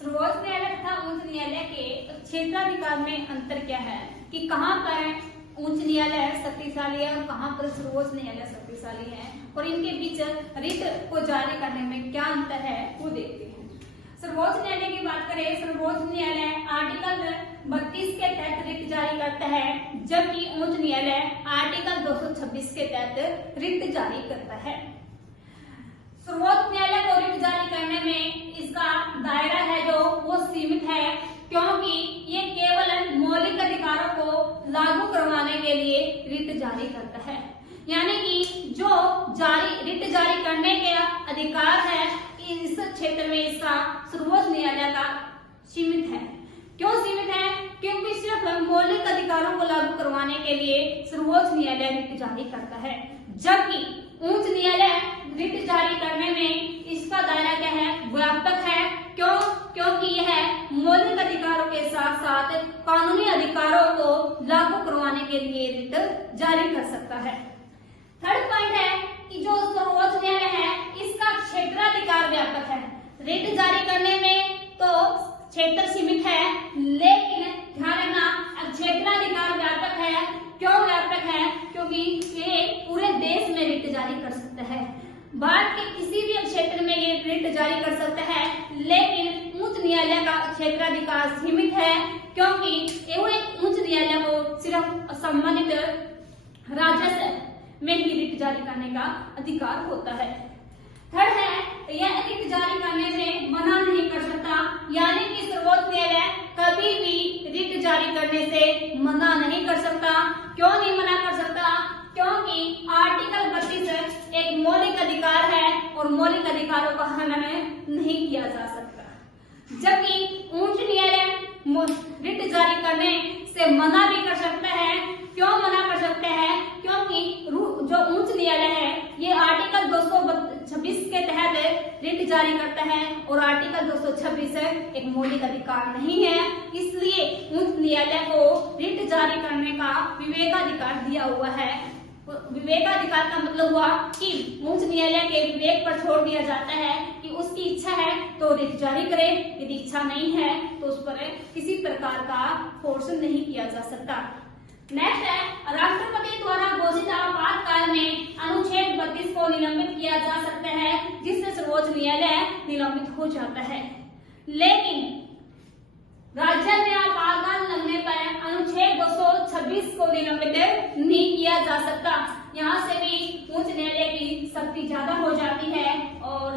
सर्वोच्च न्यायालय तथा उच्च न्यायालय के क्षेत्राधिकार में अंतर क्या है कि कहाँ पर उच्च न्यायालय शक्तिशाली है और कहाँ पर सर्वोच्च न्यायालय शक्तिशाली है और इनके बीच रिट को जारी करने में क्या अंतर है वो देखते हैं। सर्वोच्च न्यायालय की बात करें, सर्वोच्च न्यायालय आर्टिकल 32 के तहत रिट जारी करता है, जबकि उच्च न्यायालय आर्टिकल 226 के तहत रिट जारी करता है। सर्वोच्च न्यायालय को रिट जारी करने में इसका दायरा है जो वो सीमित है, क्योंकि ये केवल मौलिक अधिकारों को लागू करवाने के लिए रिट जारी करता है। यानी कि जो रिट जारी करने के अधिकार है इस क्षेत्र में इसका सर्वोच्च न्यायालय का सीमित है। क्यों सीमित है? क्योंकि सिर्फ मौलिक अधिकारों को लागू करवाने के लिए सर्वोच्च न्यायालय रिट जारी करता है, जबकि उच्च न्यायालय रिट जारी करने में इसका दायरा क्या है? व्यापक है। क्यों? क्योंकि यह मौलिक अधिकारों के साथ साथ कानूनी अधिकारों को लागू करवाने के लिए रिट जारी कर सकता है। थर्ड पॉइंट है कि जो सर्वोच्च न्यायालय है इसका क्षेत्राधिकार व्यापक है। रिट जारी करने में तो क्षेत्र सीमित है, लेकिन ध्यान रखना क्षेत्राधिकार व्यापक है। क्यों व्यापक है? क्योंकि ये पूरे देश में रिट जारी कर सकता है। भारत के किसी भी क्षेत्र में ये रिट जारी कर सकता है, लेकिन उच्च न्यायालय का क्षेत्राधिकार सीमित है, क्योंकि उच्च न्यायालय को सिर्फ संबंधित राज्य में ही रिट जारी करने का अधिकार होता है। थर्ड है, यह रिट जारी करने से मना नहीं कर सकता, यानी कि सर्वोच्च न्यायालय कभी भी रिट जारी करने से मना नहीं कर सकता। क्यों नहीं मना कर सकता? क्योंकि आर्टिकल 32 एक मौलिक अधिकार है और मौलिक अधिकारों का हनन नहीं किया जा सकता, जबकि उच्च न्यायालय रिट जारी करने से मना भी कर सकता है। क्यों मना कर सकते हैं? क्योंकि जो उच्च न्यायालय है ये आर्टिकल 226 के तहत रिट जारी करता है और आर्टिकल 226 एक मौलिक अधिकार नहीं है, इसलिए उच्च न्यायालय को रिट जारी करने का विवेकाधिकार दिया हुआ है। विवेकाधिकार का मतलब हुआ कि उच्च न्यायालय के विवेक पर छोड़ दिया जाता है कि उसकी इच्छा है तो रिट जारी करे, यदि इच्छा नहीं है तो उस पर किसी प्रकार का फोर्स नहीं किया जा सकता। नेक्स्ट है, राष्ट्रपति द्वारा घोषित आपातकाल में अनुच्छेद 32 को निलंबित किया जा सकता है, जिससे सर्वोच्च न्यायालय निलंबित हो जाता है। लेकिन राज्य में आपातकाल लगने पर अनुच्छेद 226 को निलंबित नहीं किया जा सकता। यहाँ से भी उच्च न्यायालय की शक्ति ज्यादा हो जाती है। और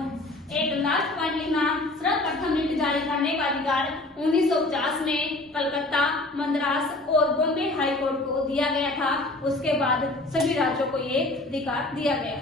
एक लास्ट पॉइंट लिखना, सर्वप्रथम रिट जारी करने का अधिकार 1950 में कलकत्ता, मद्रास और बॉम्बे हाई कोर्ट को दिया गया था। उसके बाद सभी राज्यों को ये अधिकार दिया गया।